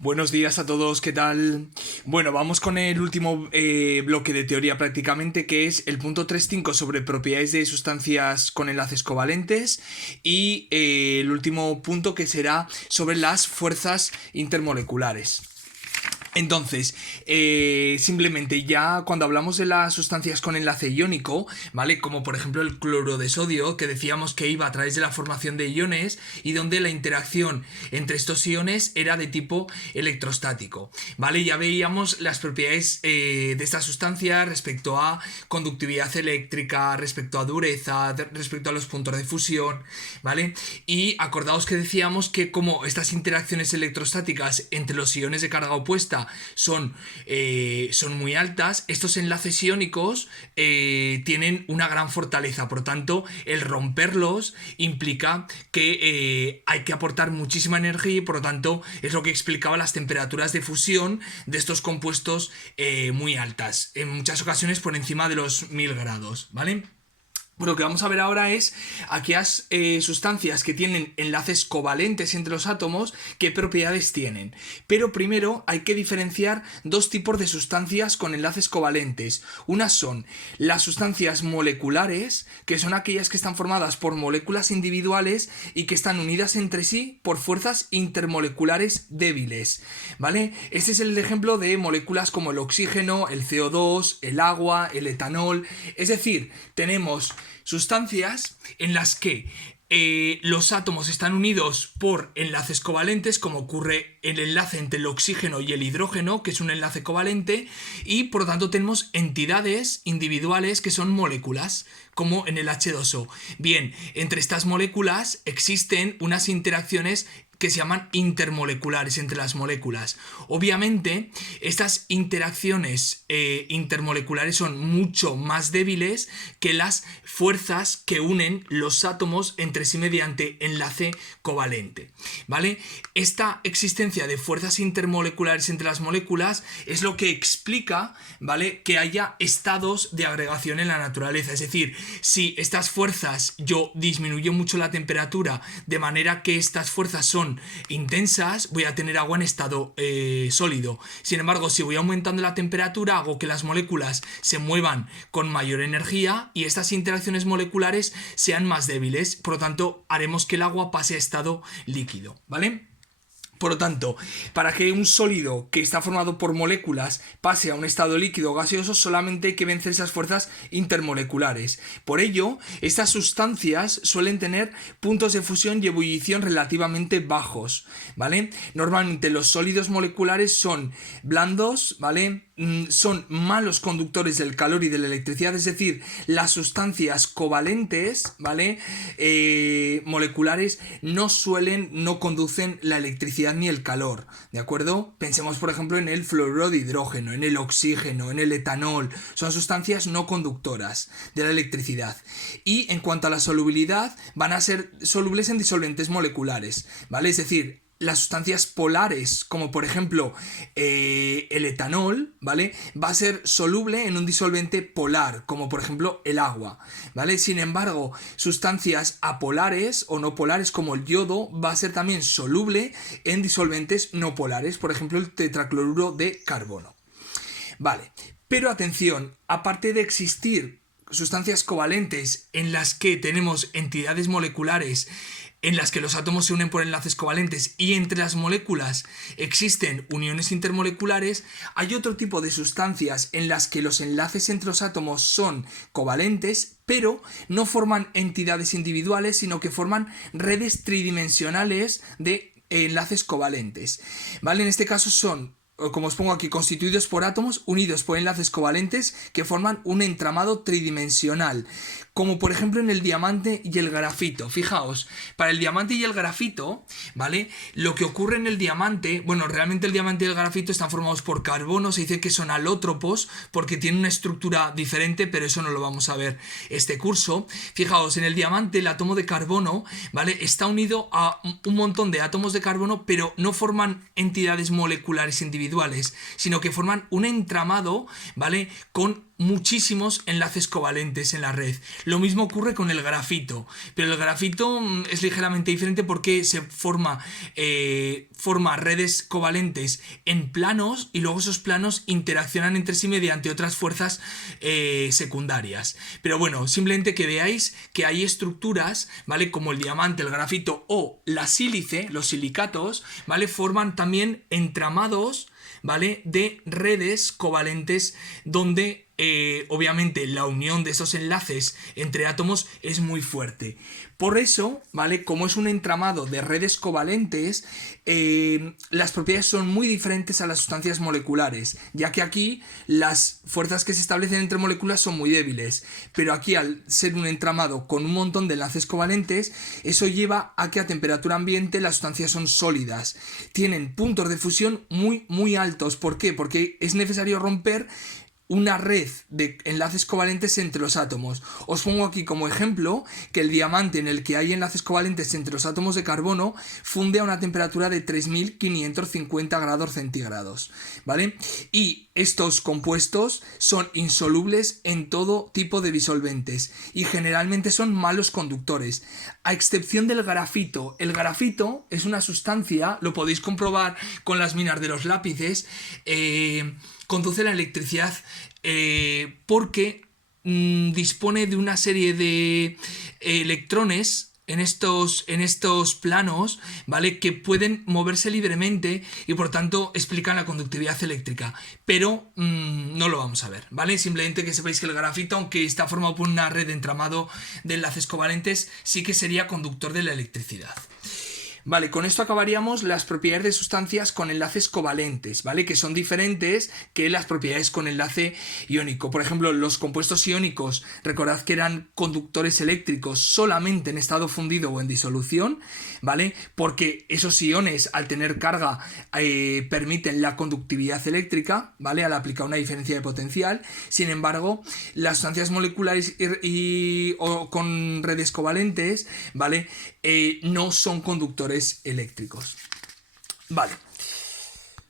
Buenos días a todos, ¿qué tal? Bueno, vamos con el último bloque de teoría prácticamente, que es el punto 3.5 sobre propiedades de sustancias con enlaces covalentes y el último punto que será sobre las fuerzas intermoleculares. Entonces, simplemente ya cuando hablamos de las sustancias con enlace iónico, ¿vale? Como por ejemplo el cloro de sodio, que decíamos que iba a través de la formación de iones y donde la interacción entre estos iones era de tipo electrostático, ¿vale? Ya veíamos las propiedades de esta sustancia respecto a conductividad eléctrica, respecto a dureza, respecto a los puntos de fusión, ¿vale? Y acordaos que decíamos que como estas interacciones electrostáticas entre los iones de carga opuesta son muy altas, estos enlaces iónicos tienen una gran fortaleza. Por lo tanto, el romperlos implica que hay que aportar muchísima energía y por lo tanto es lo que explicaba las temperaturas de fusión de estos compuestos muy altas, en muchas ocasiones por encima de los 1000 grados, ¿vale? Lo que vamos a ver ahora es aquellas sustancias que tienen enlaces covalentes entre los átomos, qué propiedades tienen. Pero primero hay que diferenciar dos tipos de sustancias con enlaces covalentes. Unas son las sustancias moleculares, que son aquellas que están formadas por moléculas individuales y que están unidas entre sí por fuerzas intermoleculares débiles, ¿vale? Este es el ejemplo de moléculas como el oxígeno, el CO2, el agua, el etanol. Es decir, tenemos sustancias en las que los átomos están unidos por enlaces covalentes, como ocurre el enlace entre el oxígeno y el hidrógeno, que es un enlace covalente, y por lo tanto tenemos entidades individuales que son moléculas, como en el H2O. Bien, entre estas moléculas existen unas interacciones que se llaman intermoleculares entre las moléculas. Obviamente, estas interacciones intermoleculares son mucho más débiles que las fuerzas que unen los átomos entre sí mediante enlace covalente, ¿vale? Esta existencia de fuerzas intermoleculares entre las moléculas es lo que explica, ¿vale?, que haya estados de agregación en la naturaleza. Es decir, si estas fuerzas yo disminuyo mucho la temperatura de manera que estas fuerzas son intensas, voy a tener agua en estado sólido. Sin embargo, si voy aumentando la temperatura, hago que las moléculas se muevan con mayor energía y estas interacciones moleculares sean más débiles. Por lo tanto, haremos que el agua pase a estado líquido, ¿vale? Por lo tanto, para que un sólido que está formado por moléculas pase a un estado líquido o gaseoso, solamente hay que vencer esas fuerzas intermoleculares. Por ello, estas sustancias suelen tener puntos de fusión y ebullición relativamente bajos, ¿vale? Normalmente los sólidos moleculares son blandos, ¿vale? Son malos conductores del calor y de la electricidad, es decir, las sustancias covalentes, ¿vale?, moleculares no conducen la electricidad ni el calor, ¿de acuerdo? Pensemos por ejemplo en el fluoruro de hidrógeno, en el oxígeno, en el etanol. Son sustancias no conductoras de la electricidad. Y en cuanto a la solubilidad, van a ser solubles en disolventes moleculares, ¿vale? Es decir, las sustancias polares, como por ejemplo el etanol, ¿vale?, va a ser soluble en un disolvente polar, como por ejemplo el agua, ¿vale? Sin embargo, sustancias apolares o no polares, como el yodo, va a ser también soluble en disolventes no polares, por ejemplo el tetracloruro de carbono. Vale, pero atención, aparte de existir sustancias covalentes en las que tenemos entidades moleculares en las que los átomos se unen por enlaces covalentes y entre las moléculas existen uniones intermoleculares, hay otro tipo de sustancias en las que los enlaces entre los átomos son covalentes, pero no forman entidades individuales, sino que forman redes tridimensionales de enlaces covalentes, ¿vale? En este caso son, como os pongo aquí, constituidos por átomos unidos por enlaces covalentes que forman un entramado tridimensional, como por ejemplo en el diamante y el grafito. Fijaos, para el diamante y el grafito, ¿vale?, lo que ocurre en el diamante, bueno, realmente el diamante y el grafito están formados por carbono, se dice que son alótropos porque tienen una estructura diferente, pero eso no lo vamos a ver este curso. Fijaos, en el diamante el átomo de carbono, ¿vale?, está unido a un montón de átomos de carbono, pero no forman entidades moleculares individuales, sino que forman un entramado, ¿vale?, con muchísimos enlaces covalentes en la red. Lo mismo ocurre con el grafito, pero el grafito es ligeramente diferente porque se forma redes covalentes en planos y luego esos planos interaccionan entre sí mediante otras fuerzas secundarias. Pero bueno, simplemente que veáis que hay estructuras, ¿vale? Como el diamante, el grafito o la sílice, los silicatos, ¿vale? Forman también entramados, ¿vale? De redes covalentes donde obviamente la unión de esos enlaces entre átomos es muy fuerte. Por eso, ¿vale? Como es un entramado de redes covalentes, las propiedades son muy diferentes a las sustancias moleculares, ya que aquí las fuerzas que se establecen entre moléculas son muy débiles, pero aquí al ser un entramado con un montón de enlaces covalentes, eso lleva a que a temperatura ambiente las sustancias son sólidas, tienen puntos de fusión muy muy altos. ¿Por qué? Porque es necesario romper una red de enlaces covalentes entre los átomos. Os pongo aquí como ejemplo que el diamante, en el que hay enlaces covalentes entre los átomos de carbono, funde a una temperatura de 3550 grados centígrados, ¿vale? Y estos compuestos son insolubles en todo tipo de disolventes y generalmente son malos conductores, a excepción del grafito. El grafito es una sustancia, lo podéis comprobar con las minas de los lápices, conduce la electricidad porque dispone de una serie de electrones en estos planos, ¿vale? Que pueden moverse libremente y por tanto explican la conductividad eléctrica. Pero no lo vamos a ver, ¿vale? Simplemente que sepáis que el grafito, aunque está formado por una red de entramado de enlaces covalentes, sí que sería conductor de la electricidad. Vale, con esto acabaríamos las propiedades de sustancias con enlaces covalentes, ¿vale? Que son diferentes que las propiedades con enlace iónico. Por ejemplo, los compuestos iónicos, recordad que eran conductores eléctricos solamente en estado fundido o en disolución, ¿vale? Porque esos iones, al tener carga, permiten la conductividad eléctrica, ¿vale? Al aplicar una diferencia de potencial. Sin embargo, las sustancias moleculares o con redes covalentes, ¿vale? No son conductores eléctricos. Vale.